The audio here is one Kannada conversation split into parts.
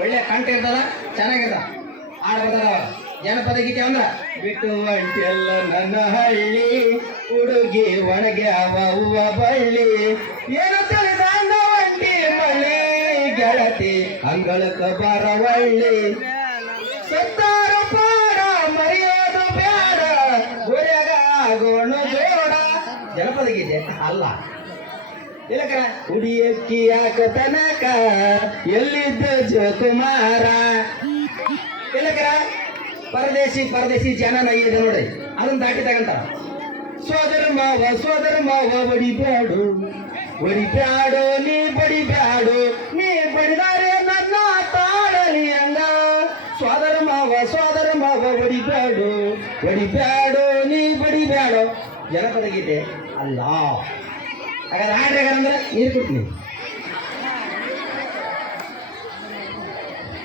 ಒಳ್ಳೆ ಕಂಠ ಇರ್ತದ ಚೆನ್ನಾಗಿದ ಹಾಡು ಬರ್ತದ ಜನಪದ ಗೀತೆ ಅಂದ್ರ, ಬಿಟ್ಟು ಅಂಟೆಲ್ಲ ನನ್ನ ಹಳ್ಳಿ, ಹುಡುಗಿ ಒಣಗೆ ಅವ ಬಳ್ಳಿ. ಏನು ತಿಳಿದಾಂಡ ಒಂಟಿ ಮಳ್ಳಿ ಗೆಳತಿ, ಅಂಗಳಕ್ಕ ಬರವಳ್ಳಿ ಸತ್ತಾರು ಪಾಡ ಮರೆಯೋದು ಬೇಡ ಗುರಿಯಾಗ ಆಗೋಣ ಜೋಡ ಜನಪದ ಗೀತೆ ಅಲ್ಲ. ಹುಡಿಯಕ್ಕಿ ಯಾಕ ತನಕ ಎಲ್ಲಿದ್ದ ಜೋಕುಮಾರ ಇಲ್ಲಕರ ಪರದೇಶಿ ಪರದೇಶಿ ಜನನ ಇದೆ ನೋಡಿ. ಅದನ್ನ ದಾಟಿ ಸೋದರ ಮಾವ ಸೋದರ ಮಾವ ಬಡಿಬ್ಯಾಡು ಬಡಿಬ್ಯಾಡು ನೀ ಬಡಿಬ್ಯಾಡು ನೀ ಬಡಿದಾರೆ ನನ್ನ ತಾಳಲಿ ಅಂದ. ಸೋದರ ಮಾವ ಸೋದರ ಮಾವ ಬಡಿಬ್ಯಾಡು ಬಡಿಬ್ಯಾಡು ನೀ ಬಡಿಬ್ಯಾಡು ಜನಪದ ಗೀತೆ ಅಲ್ಲ. ಹಾಗಾದ್ರೆ ಹಾಡ್ರಿ ಹಾಗಾದ್ರೆ ನೀರು ಕೊಡ್ತೀನಿ.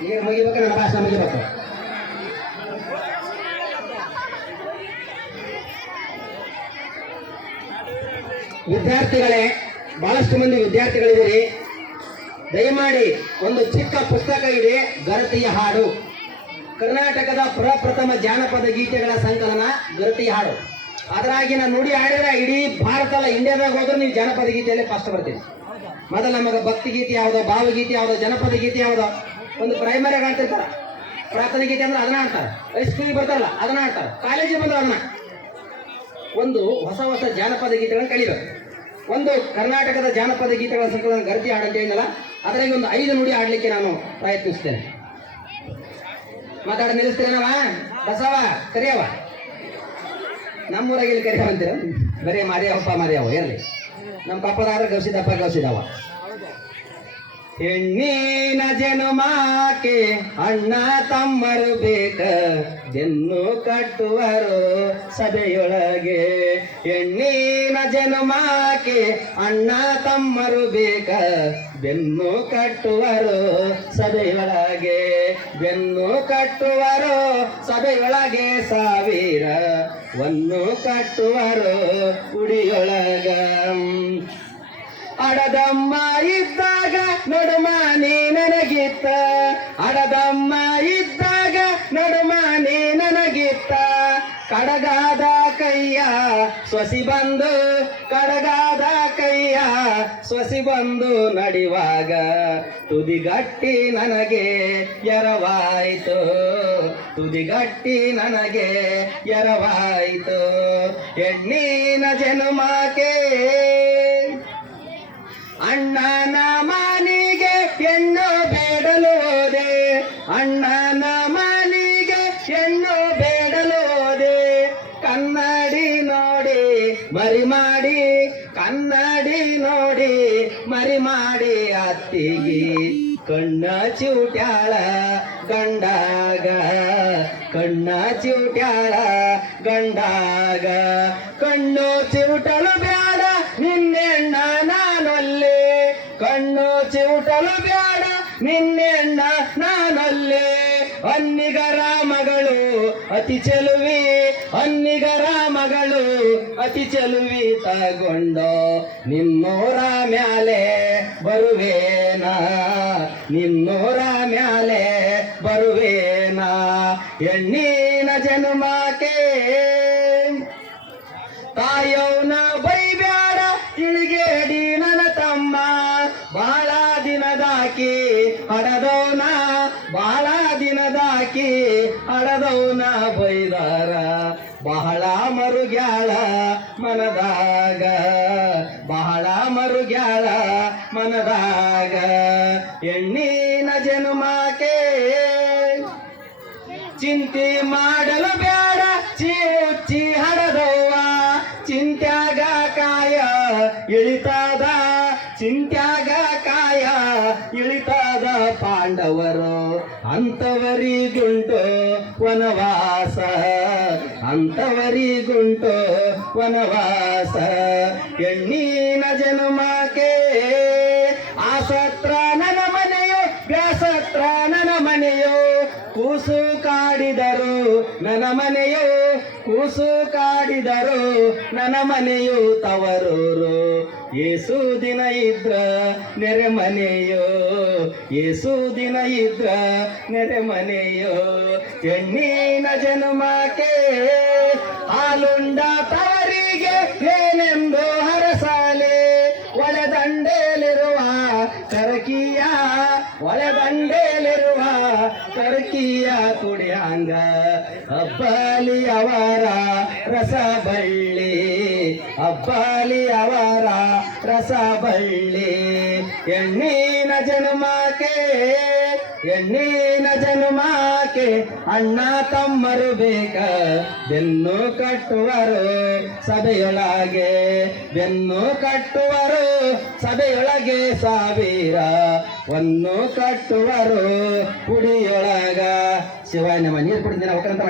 ನೀರು ಮುಗಿಬೇಕು ನನ್ನ ಭಾಷಣ ಮುಗಿಬೇಕು ವಿದ್ಯಾರ್ಥಿಗಳೇ ಬಹಳಷ್ಟು ಮಂದಿ ವಿದ್ಯಾರ್ಥಿಗಳಿದ್ದೀರಿ. ದಯಮಾಡಿ ಒಂದು ಚಿಕ್ಕ ಪುಸ್ತಕ ಇದೆ ಗರತಿಯ ಹಾಡು. ಕರ್ನಾಟಕದ ಪ್ರಪ್ರಥಮ ಜಾನಪದ ಗೀತೆಗಳ ಸಂಕಲನ ಗರತಿಯ ಹಾಡು. ಅದರಾಗಿನ ನುಡಿ ಆಡಿದ್ರೆ ಇಡೀ ಭಾರತ ಅಲ್ಲ ಇಂಡಿಯಾದಾಗ ಹೋದ್ರೆ ನೀವು ಜನಪದ ಗೀತೆಯಲ್ಲಿ ಫಸ್ಟ್ ಬರ್ತೀನಿ. ಮೊದಲು ನಮಗೆ ಭಕ್ತಿ ಗೀತೆ ಯಾವುದೋ ಭಾವಗೀತೆ ಯಾವುದೋ, ಜನಪದ ಗೀತೆ ಯಾವುದೋ, ಒಂದು ಪ್ರೈಮರಿ ಆಡ್ತಿರ್ತಾರ. ಪ್ರಾರ್ಥನೆ ಗೀತೆ ಅಂದ್ರೆ ಅದನ್ನ ಆಡ್ತಾರೆ. ಹೈಸ್ಕೂಲಿಗೆ ಬರ್ತಾರಲ್ಲ, ಅದನ್ನ ಆಡ್ತಾರೆ. ಕಾಲೇಜಿಗೆ ಬಂದ್ರೆ ಅದನ್ನ. ಒಂದು ಹೊಸ ಹೊಸ ಜಾನಪದ ಗೀತೆಗಳನ್ನು ಕಲಿಬೇಕು. ಒಂದು ಕರ್ನಾಟಕದ ಜಾನಪದ ಗೀತೆಗಳ ಸಂಕಲನ ಗರ್ತಿ ಆಡಂತ ಹೇಳಿದ್ನಲ್ಲ, ಅದರಾಗಿ ಒಂದು ಐದು ನುಡಿ ಆಡ್ಲಿಕ್ಕೆ ನಾನು ಪ್ರಯತ್ನಿಸ್ತೇನೆ. ಮಾತಾಡ ನಿಲ್ಲಿಸ್ತೇನವ ಬಸವ ಕರಿಯವ ನಮ್ಮೂರಾಗ ಇಲ್ಲಿ ಕರಿಯವ ಅಂತೀರ? ಬರೀ ಮಾರಿಯಪ್ಪ ಮಾರಿಯವ ಇರಲಿ. ನಮ್ಮ ಕಪ್ಪದಾದ್ರೆ ಗೌಸಿದಪ್ಪ ಗೌಸಿದವ ಹೆಣ್ಣಿನ ಜನುಮಾಕೆ ಅಣ್ಣ ತಮ್ಮರು ಬೇಕ ಜನ್ನು ಕಟ್ಟುವರು ಸಭೆಯೊಳಗೆ. ಹೆಣ್ಣಿನ ಜನುಮಾಕೆ ಅಣ್ಣ ತಮ್ಮರು ಬೇಕ, ಬೆನ್ನು ಕಟ್ಟುವರು ಸಭೆಯೊಳಗೆ. ಬೆನ್ನು ಕಟ್ಟುವರು ಸಭೆಯೊಳಗೆ ಸಾವಿರ ವನ್ನು ಕಟ್ಟುವರು ಉಡಿಯೊಳಗ ಅಡದಮ್ಮ ಇದ್ದಾಗ ನಡುಮಾನಿ ನನಗಿತ್ತ. ಅಡದಮ್ಮ ಇದ್ದಾಗ ನಡುಮಾನಿ ನನಗಿತ್ತ. ಕಡಗಾದ ಕೈಯ ಸ್ವಸಿ ಬಂದು ಕಡಗಾದ ಕೈಯ ಸ್ವಸಿ ಬಂದು ನಡಿವಾಗ ತುದಿಗಟ್ಟಿ ನನಗೆ ಎರವಾಯಿತು. ತುದಿಗಟ್ಟಿ ನನಗೆ ಎರವಾಯಿತು. ಎಣ್ಣಿನ ಜನುಮಾಕೆ ಅಣ್ಣನ ಮನೆಗೆ ಹೆಣ್ಣು ಬೇಡಲು ಹೋದೆ. ಅಣ್ಣನ ಮರಿ ಮಾಡಿ ಕನ್ನಡಿ ನೋಡಿ ಮರಿ ಮಾಡಿ ಅತ್ತಿಗೆ. ಕಣ್ಣ ಚಿವುಟ್ಯಾಳ ಗಂಡಾಗ. ಕಣ್ಣ ಚಿವುಟ್ಯಾಳ ಗಂಡಾಗ. ಕಣ್ಣು ಚಿವುಟಲು ಬ್ಯಾಡ, ನಿನ್ನೆಣ್ಣ ನಾನಲ್ಲಿ. ಕಣ್ಣು ಚಿವುಟಲು ಬ್ಯಾಡ, ನಿನ್ನೆಣ್ಣ ನಾನಲ್ಲಿ. ಅನ್ನಿಗರ ಮಗಳು ಅತಿ ಚೆಲುವಿ. ಅನ್ನಿಗರ ಮಗಳು ಅತಿ ಚಲುವಿತಗೊಂಡ ತಗೊಂಡೋ ಮ್ಯಾಲೆ ಬರುವೇನ? ನಿನ್ನೋರ ಮ್ಯಾಲೆ ಬರುವೇನ? ಹೆಣ್ಣಿನ ಜನ್ಮಕ್ಕೆ ತಾಯೌನ ಬೈಬ್ಯಾಡ ತಿಳಿಗೇಡಿ ನನ್ನ ತಮ್ಮ. ಬಹಳ ದಿನದಾಕಿ ಹಡದೋನ ಬಹಳ ದಿನದಾಕಿ ಹಡದೌನ ಬೈದಾರ. ಬಹಳ ಮರುಗ್ಯಾಳ ಮನದಾಗ, ಬಹಳ ಮರುಗ್ಯಾಳ ಮನದಾಗ. ಹೆಣ್ಣಿನ ಜನುಮಾಕೆ ಚಿಂತೆ ಮಾಡಲು ಬೇಡ ಚಿ ಹಡದವ್ವ ಚಿಂತ್ಯಾಗ ಕಾಯ ಇಳಿತದ, ಚಿಂತ್ಯಾಗ ಕಾಯ ಇಳಿತದ ಪಾಂಡವರು. ಅಂತವರಿಗುಂಟು ವನವಾಸ. ಅಂತವರಿಗುಂಟು ವನವಾಸ. ಹೆಣ್ಣಿನ ಜನುಮಾಕೆ ಆಸತ್ರ ನನ ಮನೆಯೋ ವ್ಯಾಸತ್ರ ನನ ಮನೆಯೋ, ಕೂಸು ಕಾಡಿದರು ನನ ಮನೆಯೋ, ಕೂಸು ಕಾಡಿದರು ನನ ಮನೆಯು, ತವರೂರು. ಏಸು ದಿನ ಇದ್ರ ನೆರೆ ಮನೆಯೋ ಏಸು ದಿನ ಇದ್ರ ನೆರೆ ಮನೆಯೋ ಹೆಣ್ಣಿನ ಜನ್ಮಕ್ಕೆ ಹಾಲುಂಡ ತವರಿಗೆ ಏನೆಂದು ಹರಸಾಲೆ. ಒಳದಂಡೇಲಿರುವ ಕರಕಿಯ ಒಳದಂಡೇಲಿರುವ ಕರಕಿಯ ಕುಡಿಯಾಂಗ ಹಬ್ಬಲಿ ಅವರ ರಸಬಳ್ಳಿ ಹಬ್ಬಲಿ ಅವರ ರಸ ಬಳ್ಳಿ ಹೆಣ್ಣಿನ ಜನುಮಾಕೆ ಹೆಣ್ಣಿನ ಜನುಮಾಕೆ ಅಣ್ಣ ತಮ್ಮರು ಬೇಕ. ಬೆನ್ನು ಕಟ್ಟುವರು ಸಭೆಯೊಳಗೆ, ಬೆನ್ನು ಕಟ್ಟುವರು ಸಭೆಯೊಳಗೆ ಸಾವಿರ. ಒಂದು ಕಟ್ಟುವರು ಕುಡಿಯೊಳಗ. ಶಿವಾಯ ನಮ್ಮ ನೀರು ಕುಡಿದಿನ ಅವಕಂತ